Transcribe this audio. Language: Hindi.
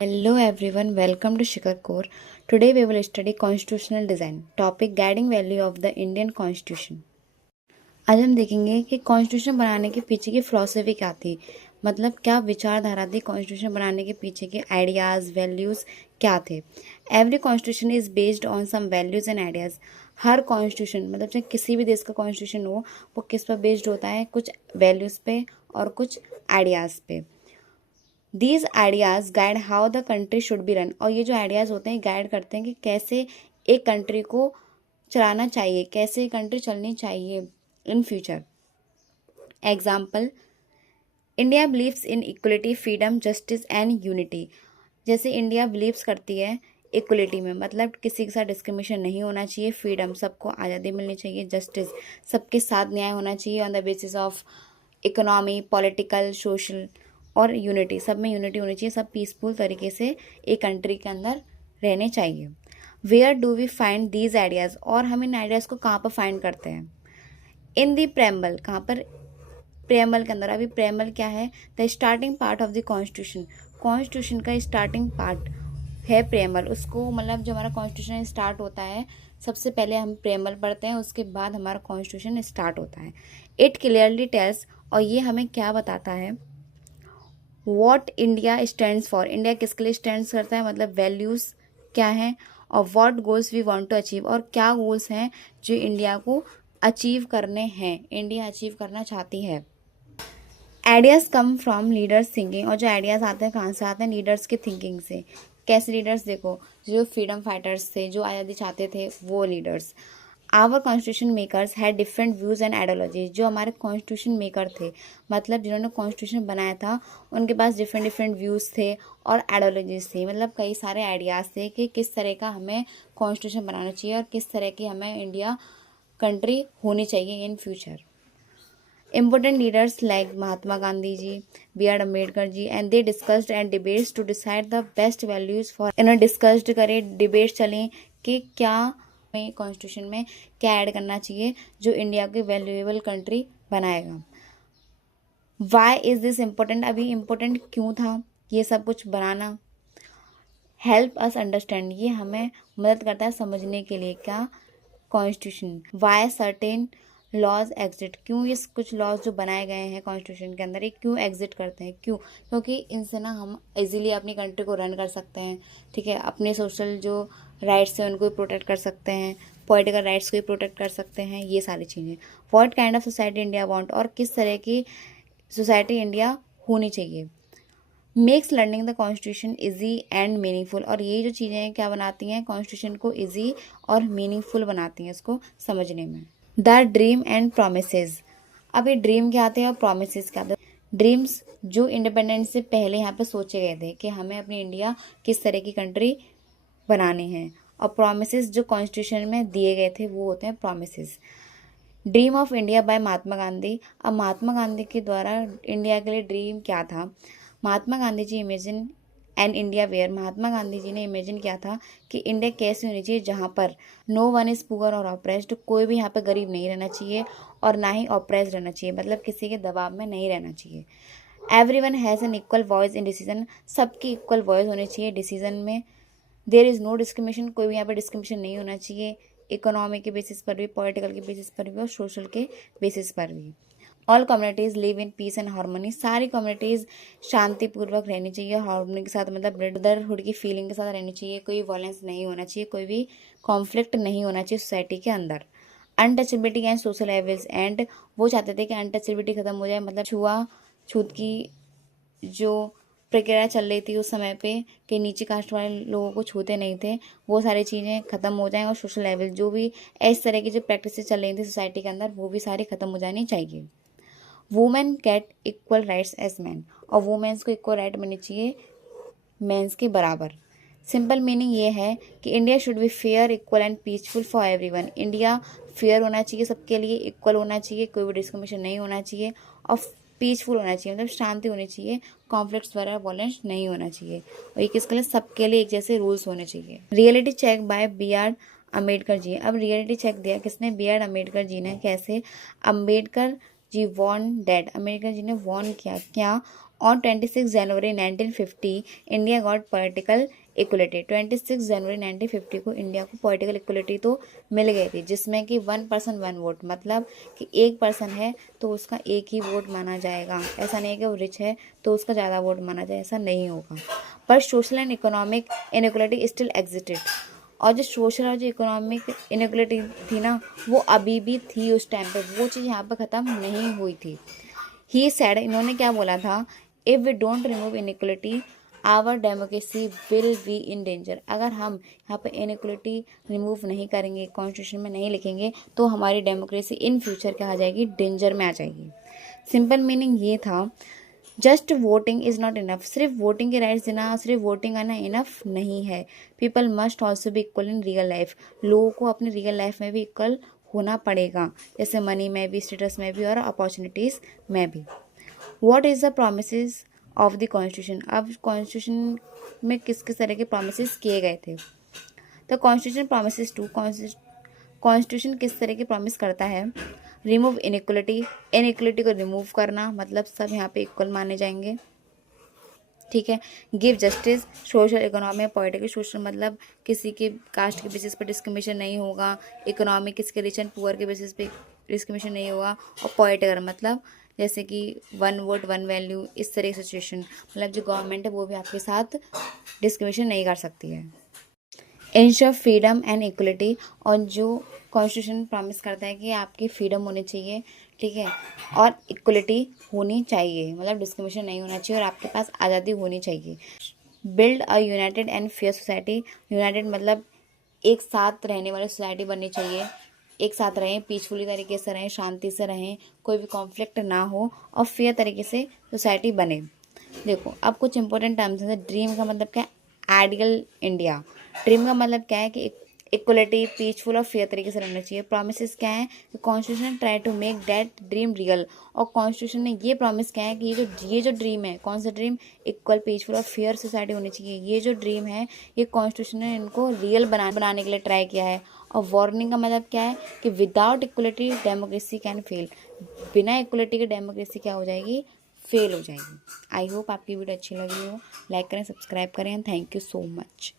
Hello everyone, welcome to Shikhar Core. Today we will study constitutional design. Topic guiding value of the Indian Constitution. आज हम देखेंगे कि कॉन्स्टिट्यूशन बनाने के पीछे की फिलॉसफी क्या थी, मतलब क्या विचारधारा थी कॉन्स्टिट्यूशन बनाने के पीछे के आइडियाज़ वैल्यूज़ क्या थे। Every constitution is based on some values and ideas. हर कॉन्स्टिट्यूशन मतलब चाहे किसी भी देश का कॉन्स्टिट्यूशन हो वो किस पर बेस्ड होता है, कुछ वैल्यूज़ पे और कुछ आइडियाज़ पे। These ideas guide how the country should be run. और ये जो आइडियाज़ होते हैं गाइड करते हैं कि कैसे एक कंट्री को चलाना चाहिए, कैसे कंट्री चलनी चाहिए in future. Example, India believes in equality, freedom, justice and unity. जैसे इंडिया बिलीव्स करती है इक्वलिटी में, मतलब किसी के साथ डिस्क्रिमिनेशन नहीं होना चाहिए, फ्रीडम सबको आज़ादी मिलनी चाहिए, जस्टिस सबके साथ न्याय होना चाहिए on the basis of economy, political, social, और यूनिटी सब में यूनिटी होनी चाहिए, सब पीसफुल तरीके से एक कंट्री के अंदर रहने चाहिए। Where do we find these ideas, और हम इन आइडियाज़ को कहाँ पर फाइंड करते हैं? इन दी प्रेम्बल। कहाँ पर? प्रेम्बल के अंदर। अभी प्रेम्बल क्या है? The starting part of the constitution. Constitution का स्टार्टिंग पार्ट है प्रेम्बल। उसको मतलब जो हमारा कॉन्स्टिट्यूशन स्टार्ट होता है, सबसे पहले हम प्रेम्बल पढ़ते हैं, उसके बाद हमारा कॉन्स्टिट्यूशन स्टार्ट होता है। इट क्लियरली टेल्स, और ये हमें क्या बताता है, what India stands for. India किसके लिए स्टैंड्स करता है, मतलब वैल्यूज़ क्या हैं, और what goals we want to achieve, और क्या गोल्स हैं जो इंडिया को अचीव करने हैं, इंडिया अचीव करना चाहती है। Ideas come from leaders thinking, और जो आइडियाज़ आते हैं कहाँ से आते हैं? लीडर्स के थिंकिंग से। कैसे लीडर्स? देखो, जो फ्रीडम फाइटर्स थे, जो आज़ादी चाहते थे, वो leaders. Our constitution makers had different views and ideologies. जो हमारे कॉन्स्टिट्यूशन मेकर थे, मतलब जिन्होंने कॉन्स्टिट्यूशन बनाया था, उनके पास डिफरेंट डिफरेंट व्यूज़ थे और आइडियोलॉजीज थी, मतलब कई सारे आइडियाज़ थे कि किस तरह का हमें कॉन्स्टिट्यूशन बनाना चाहिए और किस तरह की हमें इंडिया कंट्री होनी चाहिए in future. Important leaders like Mahatma Gandhi ji, B.R. Ambedkar ji, and they discussed and debates to decide the best values for। इन्होंने डिस्कस्ड करे, डिबेट चली कि क्या में कॉन्स्टिट्यूशन में क्या ऐड करना चाहिए जो इंडिया की वैल्यूएबल कंट्री बनाएगा। Why is this important? अभी इम्पोर्टेंट क्यों था ये सब कुछ बनाना? हेल्प अस अंडरस्टैंड, ये हमें मदद करता है समझने के लिए। क्या? Constitution. Why certain laws exist, क्यों ये कुछ लॉज जो बनाए गए हैं कॉन्स्टिट्यूशन के अंदर, ये क्यों एग्जिट करते हैं? क्यों? क्योंकि इनसे ना हम इजीली अपनी कंट्री को रन कर सकते हैं, ठीक है, अपने सोशल जो राइट्स हैं उनको भी प्रोटेक्ट कर सकते हैं, पॉलिटिकल राइट्स को भी प्रोटेक्ट कर सकते हैं, ये सारी चीज़ें। What kind of society India want, और किस तरह की सोसाइटी इंडिया होनी चाहिए। Makes learning the constitution easy and meaningful, और ये जो चीज़ें क्या बनाती हैं, कॉन्स्टिट्यूशन को ईजी और मीनिंगफुल बनाती हैं इसको समझने में। The dream and promises. अब ये ड्रीम क्या आते हैं और प्रोमिसेस क्या आते हैं? ड्रीम्स जो इंडिपेंडेंस से पहले यहाँ पे सोचे गए थे कि हमें अपनी इंडिया किस तरह की कंट्री बनानी है, और प्रोमिसेस जो कॉन्स्टिट्यूशन में दिए गए थे वो होते हैं promises. Dream of India by Mahatma Gandhi. अब महात्मा गांधी के द्वारा इंडिया के लिए ड्रीम क्या था? Mahatma Gandhi ji imagine an India where. Mahatma Gandhi ji ने इमेजिन किया था कि इंडिया कैसी होनी चाहिए जहाँ पर नो वन इज़ पुअर और ऑप्रेस्ड, कोई भी यहाँ पर गरीब नहीं रहना चाहिए और ना ही ऑप्रेस्ड रहना चाहिए, मतलब किसी के दबाव में नहीं रहना चाहिए। Every one has an equal voice in decision, सबकी इक्वल वॉइस होनी चाहिए डिसीजन में। देयर इज़ नो डिस्क्रिमिनेशन, कोई भी यहाँ पर डिस्क्रिमिनेशन नहीं होना चाहिए, इकोनॉमी के बेसिस पर भी, पॉलिटिकल के बेसिस पर भी और सोशल के बेसिस पर भी। All communities live in peace and harmony, सारी कम्युनिटीज़ शांतिपूर्वक रहनी चाहिए, हार्मनी के साथ, मतलब ब्रदरहुड की फीलिंग के साथ रहनी चाहिए, कोई वायलेंस नहीं होना चाहिए, कोई भी कॉन्फ्लिक्ट नहीं होना चाहिए सोसाइटी के अंदर। Untouchability and social evils, and वो चाहते थे कि अनटचेबिलिटी खत्म हो जाए, मतलब छूत की जो प्रक्रिया चल रही थी उस समय पे कि नीचे कास्ट वाले लोगों को छूते नहीं थे, वो सारी चीज़ें ख़त्म हो जाएं, और सोशल लेवल जो भी इस तरह की जो प्रैक्टिसेस चल रही थी सोसाइटी के अंदर वो भी सारी ख़त्म हो जानी चाहिए। Women get equal rights as man, और वुमेन्स को इक्वल राइट मिलनी चाहिए मेंस के बराबर। सिंपल मीनिंग ये है कि India should be fair, equal and peaceful for everyone. India fair होना चाहिए सबके लिए, इक्वल होना चाहिए, कोई भी डिस्क्रिमिनेशन नहीं होना चाहिए, और पीसफुल होना चाहिए, मतलब शांति होनी चाहिए, कॉन्फ्लिक्ट्स वगैरह वायलेंस नहीं होना चाहिए, और ये किसके लिए? सबके लिए एक जैसे रूल्स होने चाहिए। Reality check by B.R. Ambedkar ji. अब रियलिटी चेक दिया किसने? B.R. अम्बेडकर जी ने। कैसे? अम्बेडकर जी वॉर्न डेड, अम्बेडकर जी ने वॉर्न किया क्या? On 26 January 1950 India got political equality. 26 जनवरी 1950 को इंडिया को पॉलिटिकल इक्वलिटी तो मिल गई थी, जिसमें कि 1 पर्सन 1 वोट, मतलब कि एक पर्सन है तो उसका एक ही वोट माना जाएगा। ऐसा नहीं है कि वो रिच है तो उसका ज़्यादा वोट माना जाए, ऐसा नहीं होगा। पर social and economic inequality still existed, और जो सोशल और जो इकोनॉमिक इनइक्वलिटी थी ना, वो अभी भी थी उस टाइम पे, वो चीज़ यहाँ पे ख़त्म नहीं हुई थी। ही सेड, इन्होंने क्या बोला था, if we don't remove inequality our democracy will be in danger. अगर हम यहाँ पे इनइक्वलिटी रिमूव नहीं करेंगे, कॉन्स्टिट्यूशन में नहीं लिखेंगे, तो हमारी डेमोक्रेसी इन फ्यूचर क्या आ जाएगी, डेंजर में आ जाएगी। सिंपल मीनिंग ये था, just voting is not enough, सिर्फ वोटिंग के राइट्स देना, सिर्फ वोटिंग करना इनफ नहीं है। People must also be equal in real life, लोगों को अपनी रियल लाइफ में भी इक्वल होना पड़ेगा, जैसे मनी में भी, स्टेटस में भी और अपॉर्चुनिटीज़ में भी। What is the promises of the constitution, अब कॉन्स्टिट्यूशन में किस किस तरह के प्रोमिसेस किए गए थे। तो कॉन्स्टिट्यूशन प्रोमिसेस टू, कॉन्स्टिट्यूशन किस तरह के प्रॉमिस करता है, रिमूव इनइक्वलिटी, इनइक्वलिटी को रिमूव करना, मतलब सब यहाँ पे इक्वल माने जाएंगे, ठीक है। Give justice, social economic political, social मतलब किसी के कास्ट के बेसिस पर डिस्क्रिमिनेशन नहीं होगा, इकोनॉमिक किसके रिच एंड पुअर के बेसिस पे डिस्क्रिमिनेशन नहीं होगा, और पॉलिटिकल मतलब जैसे कि 1 वोट 1 वैल्यू, इस तरह की सिचुएशन, मतलब जो गवर्नमेंट है वो भी आपके साथ डिस्क्रिमिनेशन नहीं कर सकती है। इंश्योर फ्रीडम एंड इक्वलिटी, और जो कॉन्स्टिट्यूशन प्रॉमिस करता है कि आपकी फ्रीडम होनी चाहिए, ठीक है, और इक्वलिटी होनी चाहिए, मतलब डिस्क्रिमिनेशन नहीं होना चाहिए और आपके पास आज़ादी होनी चाहिए। Build a United and fair society, United मतलब एक साथ रहने वाली सोसाइटी बननी चाहिए, एक साथ रहें, पीसफुली तरीके से रहें, शांति से रहें, कोई भी कॉन्फ्लिक्ट ना हो और फेयर तरीके से सोसाइटी बने। देखो अब कुछ इंपॉर्टेंट टर्म्स हैं। ड्रीम का मतलब क्या है, आइडियल इंडिया। ड्रीम का मतलब क्या है कि इक्वलिटी, पीसफुल और फेयर तरीके से रहना चाहिए। प्रोमिस क्या है, constitution try to make that dream real, और कॉन्स्टिट्यूशन ने ये प्रॉमिस किया है कि ये जो ड्रीम है, कौन सा ड्रीम, इक्वल, पीसफुल और फेयर सोसाइटी होनी चाहिए, ये जो ड्रीम है ये कॉन्स्टिट्यूशन ने इनको रियल बनाने के लिए ट्राई किया है। और वार्निंग का मतलब क्या है कि without equality democracy can fail, बिना इक्वलिटी के डेमोक्रेसी क्या हो जाएगी, फेल हो जाएगी। आई होप आपकी वीडियो अच्छी लगी हो, लाइक करें, सब्सक्राइब करें, थैंक यू सो मच।